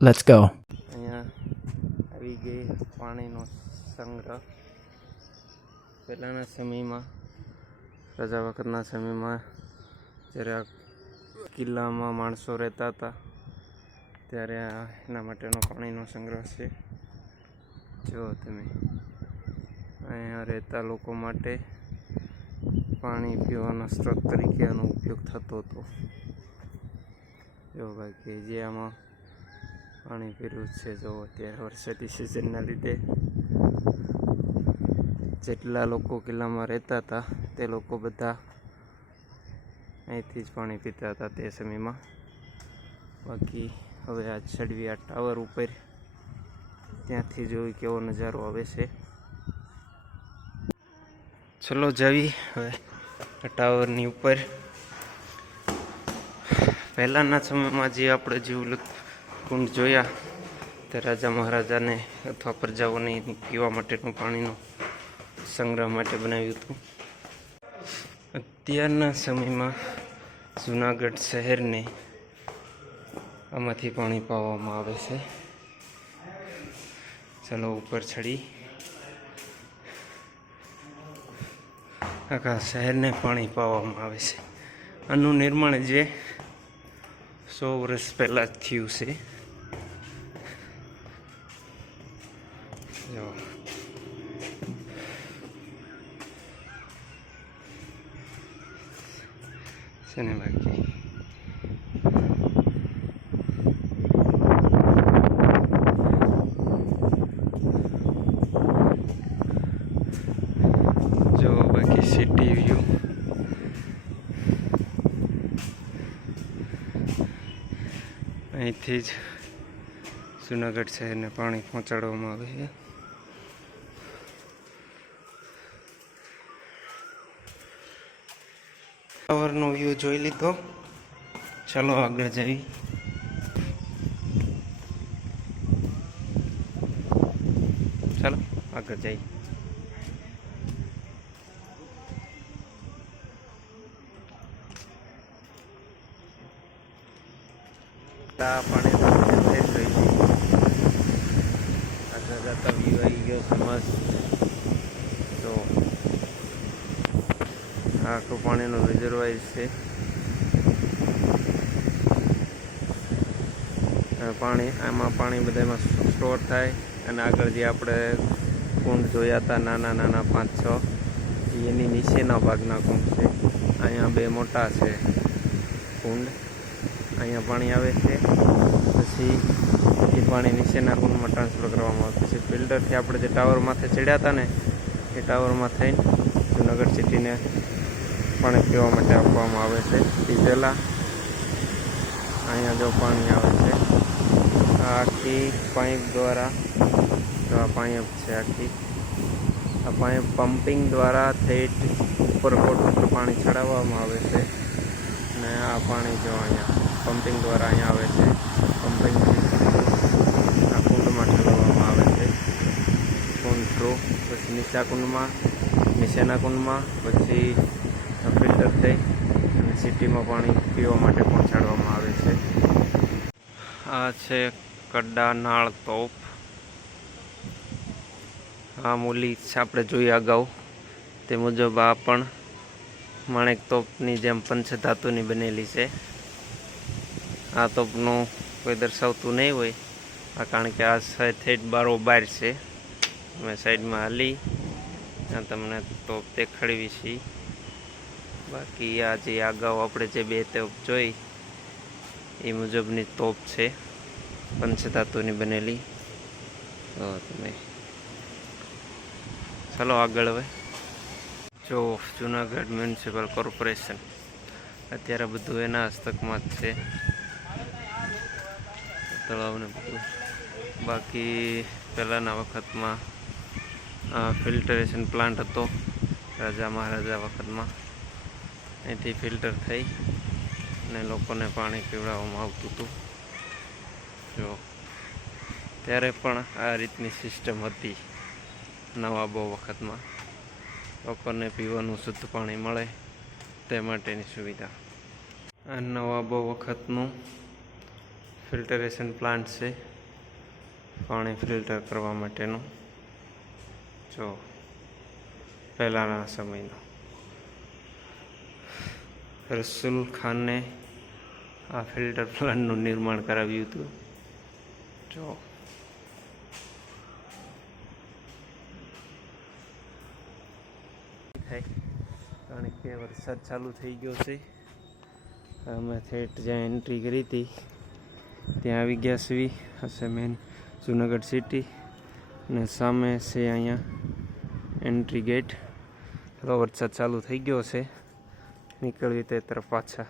Let's go. અહીંયા આવી ગઈ પાણીનો સંગ્રહ. પહેલાંના સમયમાં, રાજા વખતના સમયમાં જ્યારે આ કિલ્લામાં માણસો રહેતા હતા ત્યારે એના માટેનો પાણીનો સંગ્રહ છે. જો તમે અહીંયા રહેતા લોકો માટે પાણી પીવાના સ્ત્રોત તરીકે આનો ઉપયોગ થતો હતો. જો ભાઈ કે જે આમાં પાણી પીરું છે. જો અત્યારે વરસાદી સિઝનના લીધે જેટલા લોકો કિલ્લામાં રહેતા હતા તે લોકો બધા અહીંથી જ પાણી પીતા હતા તે સમયમાં. બાકી હવે આ ચડવી આ ટાવર ઉપર, ત્યાંથી જોઈ કેવો નજારો આવે છે. ચલો જાવી હવે ટાવરની ઉપર. પહેલાંના સમયમાં જે આપણે જીવલત કુંડ જોયા તે રાજા મહારાજાને અથવા પ્રજાઓને પીવા માટેનું પાણીનો સંગ્રહ માટે બનાવ્યું હતું. અત્યારના સમયમાં જૂનાગઢ શહેરને આમાંથી પાણી પાવામાં આવે છે. ચલો ઉપર ચડી આખા શહેરને પાણી પાવામાં આવે છે. આનું નિર્માણ જે 100 વર્ષ પહેલાં જ થયું છે. જો છે ને બાકી જો બાકી સિટી વ્યૂ અહીંથી જ જૂનાગઢ શહેરને પાણી પહોંચાડવામાં આવે છે. ટાવરનો વ્યૂ જોઈ લીધો. ચાલો આગળ જઈ. ચાલો આગળ જઈ. પાણી થઈ ગઈ આગળ જતા વ્યૂ આવી ગયો સમજ. તો આખું પાણીનું રિઝર્વાયર છે. પાણી આમાં પાણી બધામાં સ્ટોર થાય. અને આગળ જે આપણે કુંડ જોયા હતા નાના નાના 5-6 એની નીચેના ભાગના કુંડ છે. અહીંયા 2 મોટા છે કુંડ. અહીંયા પાણી આવે છે, પછી એ પાણી નીચેના કુંડમાં ટ્રાન્સફર કરવામાં આવે. પછી ફિલ્ટરથી આપણે જે ટાવર માથે ચડ્યા હતા ને એ ટાવરમાં થઈને જૂનાગઢ સિટીને પાણી પીવા માટે આપવામાં આવે છે. ડીઝેલા અહીંયા જો પાણી આવે છે આખી પાઇપ દ્વારા. તો આ પાઇપ છે આખી. આ પાઇપ પમ્પિંગ દ્વારા ઠેઠ ઉપર કોટ ઉપર પાણી ચડાવવામાં આવે છે. અને આ પાણી જો અહીંયા પમ્પિંગ દ્વારા અહીંયા આવે છે. પમ્પિંગથી આ કુંડમાં ઠલવવામાં આવે છે. કુંડ થ્રુ પછી નીચેના કુંડમાં પછી ફિલ્ટર થઈ અને સિટીમાં પાણી પીવા માટે પહોંચાડવામાં આવે છે. આ છે કડાનાળ તોપ. આ મૂલી આપણે જોઈ અગાઉ તે મુજબ આ પણ માણેક તોપની જેમ પંચધાતુની બનેલી છે. આ તોપનું કોઈ દર્શાવતું નહીં હોય કારણ કે આ ઠેઠ બારોબાર છે. અમે સાઈડમાં હાલી ત્યાં તમને તોપ દેખાડવી છે. બાકી આ જે અગાઉ આપણે જે 2 તોપ જોઈ એ મુજબની તોપ છે પંચધાતુની બનેલી. તો તમે ચાલો આગળ હવે. જો જૂનાગઢ મ્યુનિસિપલ કોર્પોરેશન અત્યારે બધું એના હસ્તકમાં જ છે, તળાવને બધું. બાકી પહેલાંના વખતમાં ફિલ્ટરેશન પ્લાન્ટ હતો રાજા મહારાજા વખતમાં. અહીંથી ફિલ્ટર થઈ અને લોકોને પાણી પીવડાવવામાં આવતું હતું. જો ત્યારે પણ આ રીતની સિસ્ટમ હતી નવાબો વખતમાં. લોકોને પીવાનું શુદ્ધ પાણી મળે તે માટેની સુવિધા. આ નવાબો વખતનું ફિલ્ટરેશન પ્લાન્ટ છે. પાણી ફિલ્ટર કરવા માટેનું જો પહેલાંના સમયનું રસુલ ખાને આ ફિલ્ટર પ્લાન્ટનું નિર્માણ કરાવ્યું હતું. જો કારણ કે વરસાદ ચાલુ થઈ ગયો છે. અમે થેટ જ્યાં એન્ટ્રી કરી હતી ત્યાં આવી ગયા છીએ. હશે મેન જુનાગઢ સિટી અને સામે છે અહીંયા એન્ટ્રી ગેટ. તો વરસાદ ચાલુ થઈ ગયો છે, નીકળવી તે તરફ પાછા.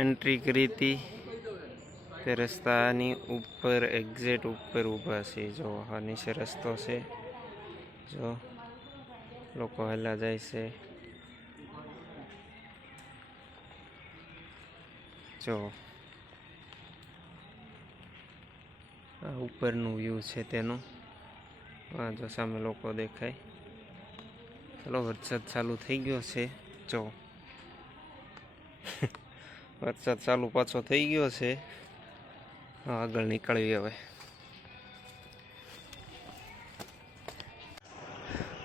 એન્ટ્રી કરી હતી તે રસ્તાની ઉપર એક્ઝેટ ઉપર ઊભા છે. જો આ નીચે રસ્તો છે, જો લોકો હેલા જાય છે. જો આ ઉપરનું વ્યૂ છે તેનું. આ જો સામે લોકો દેખાય. ચલો વરસાદ ચાલુ થઈ ગયો છે. જો વરસાદ ચાલુ પાછો થઈ ગયો છે. આગળ નીકળવી હવે.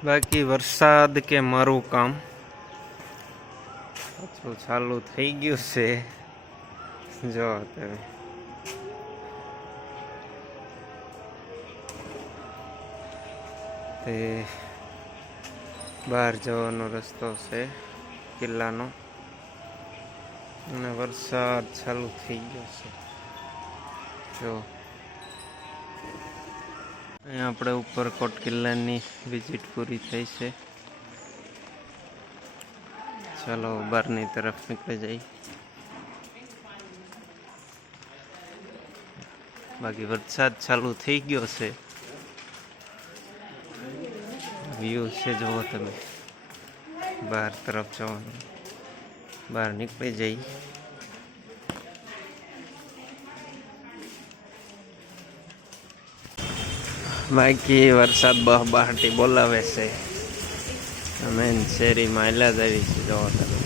બાકી વરસાદ કે મારું કામ પાછું ચાલુ થઈ ગયું છે. જો તમે તે બહાર જવાનો રસ્તો છે કિલ્લાનો, અને વરસાદ ચાલુ થઈ ગયો છે. જો અહીંયા આપણે ઉપરકોટ કિલ્લાની વિઝિટ પૂરી થઈ છે. ચાલો બહારની તરફ નીકળી જઈએ. બાકી વરસાદ ચાલુ થઈ ગયો છે. વ્યૂ છે જુઓ તમે, બહાર તરફ જવાનું. બહાર નીકળી જઈ. બાકી વરસાદ બહાટી બોલાવે છે. મેન શેરીમાં એલા જ આવી છે. જોવો તમે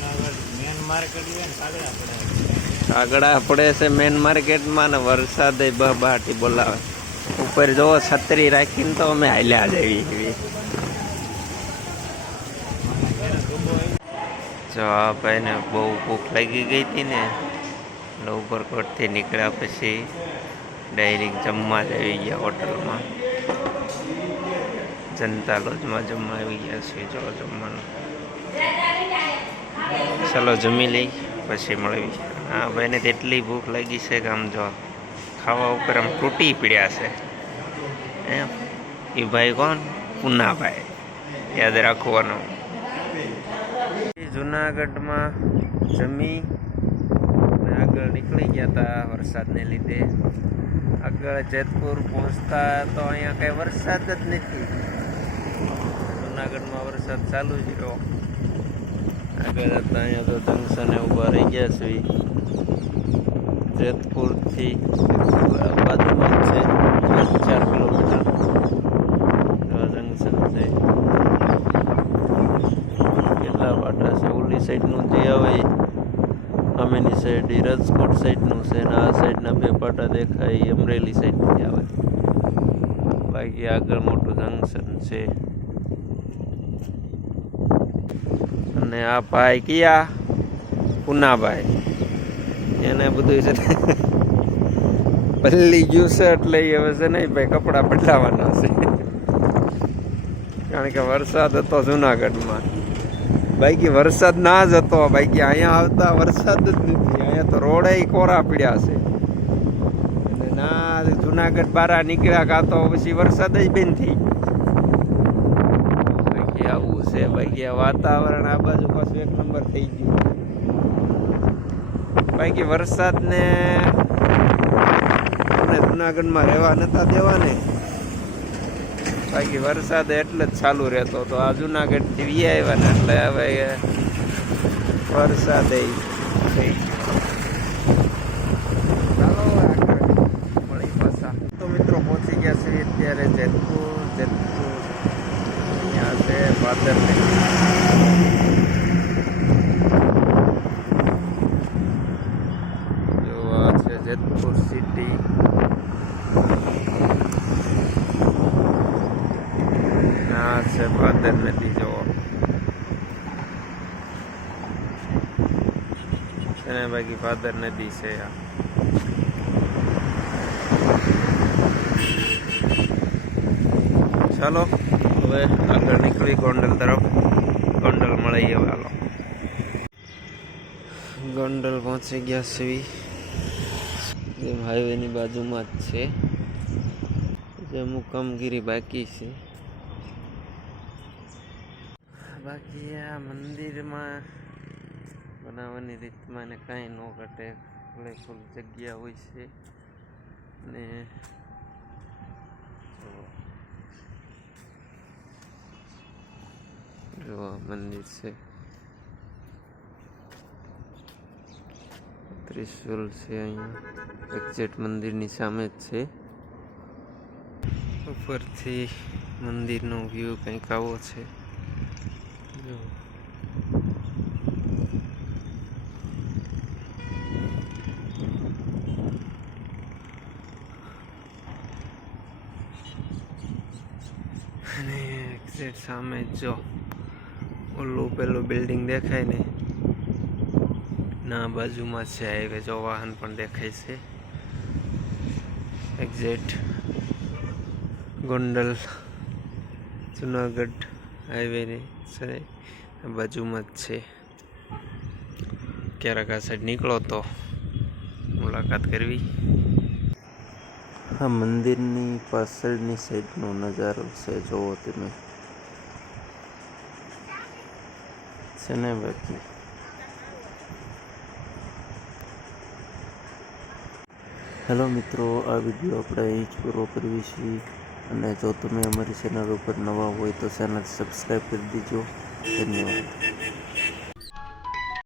આગળ પડે છે મેન માર્કેટમાં, ને વરસાદ બહાટી બોલાવે. ઉપર જોવો છત્રી રાખીને તો અમે હાલ્યા જ આવી. જો આ ભાઈને બહુ ભૂખ લાગી ગઈ હતી ને, એટલે ઉપરકોટથી નીકળ્યા પછી ડાયરેક્ટ જમવા જ આવી ગયા હોટલમાં. જનતા લોજમાં જમવા આવી ગયા છે. જો જમવાનું. ચાલો જમી લઈ પછી મળવી. હા ભાઈને તેટલી ભૂખ લાગી છે કે આમ જો ખાવા ઉપર આમ તૂટી પડ્યા છે. એમ એ ભાઈ કોણ? પુનાભાઈ, યાદ રાખવાનું. જુનાગઢમાં જમી અને આગળ નીકળી ગયા હતા વરસાદને લીધે. આગળ જેતપુર પહોંચતા તો અહીંયા કઈ વરસાદ જ નથી. જુનાગઢમાં વરસાદ ચાલુ જ રહ્યો. આગળ હતા અહીંયા તો જંકશને ઊભા રહી ગયા છે. જેતપુરથી બાજુમાં જ છે, 4 કિલોમીટર જંકશન છે. કેટલા પાટા છે? ઓલી સાઈડનું જે આવે સામેની સાઈડ એ રાજકોટ સાઈડનું છે, ને આ સાઈડના 2 પાટા દેખાય એ અમરેલી સાઈડથી આવે. બાકી આગળ મોટું જંકશન છે. અને આ ભાઈ કયા? પુનાભાઈ. એને બધું છે પલ્લી ગયું છે, એટલે એ હવે છે નહીં ભાઈ કપડાં બદલાવાના છે. કારણ કે વરસાદ હતો જુનાગઢમાં. બાકી વરસાદ ના જ હતો. બાકી અહીંયા આવતા વરસાદ જ નથી. અહીંયા તો રોડે કોરા પીડ્યા છે. અને ના જુનાગઢ બહાર નીકળ્યા કાં તો પછી વરસાદ જ બંધ થઈ ગયો. બાકી આવું છે. બાકી આ વાતાવરણ આ બાજુ પાછું 1 નંબર થઈ ગયું. બાકી વરસાદને જુનાગઢમાં રહેવા નતા દેવા ને. બાકી વરસાદ એટલે જ ચાલુ રહેતો હતો. આ જુનાગઢથી વી આવ્યા ને એટલે હવે વરસાદ થઈ ગયો. ચાલો આગળ મળી પાછા. તો મિત્રો પહોંચી ગયા છે અત્યારે જેતપુર. અહીંયા છે પાદર. જો આ છે જેતપુર સિટી. અને બાકી ભાદર નદી છે આ. ચાલો હવે આગળ નીકળી ગોંડલ તરફ. ગોંડલ મળી હવે હાલો. ગોંડલ પહોંચી ગયા છીએ. જેમ હાઈવેની બાજુમાં જ છે. જે અમુક કામગીરી બાકી છે. બાકી આ મંદિરમાં બનાવવાની રીતમાં ને કાંઈ ન ઘટે. ફૂલ જગ્યા હોય છે ને જો મંદિર છે. ત્રિશુલ છે અહીંયા એક્ઝેક્ટ મંદિરની સામે જ છે. ઉપરથી મંદિરનો વ્યૂ કંઈક આવો છે. જો અને એક્ઝેક્ટ સામે જો ઓલું પેલું બિલ્ડિંગ દેખાય ને ના બાજુમાં છે હાઈવે. જો વાહન પણ દેખાય છે. એક્ઝેક્ટ ગોંડલ જુનાગઢ હાઈવેની છે બાજુમાં જ છે. ક્યારેક આ સાઈડ નીકળો તો મુલાકાત કરવી. હા, મંદિરની પાછળની સાઈડનો નજારો છે. જોવો તમે છે ને. બાકી હેલો મિત્રો, આ વિડીયો આપણે અહીં જ પૂરો કરવી છીએ. અને જો તમે અમારી ચેનલ ઉપર નવા હોય તો ચેનલ સબસ્ક્રાઈબ કરી દીજો. ધન્યવાદ.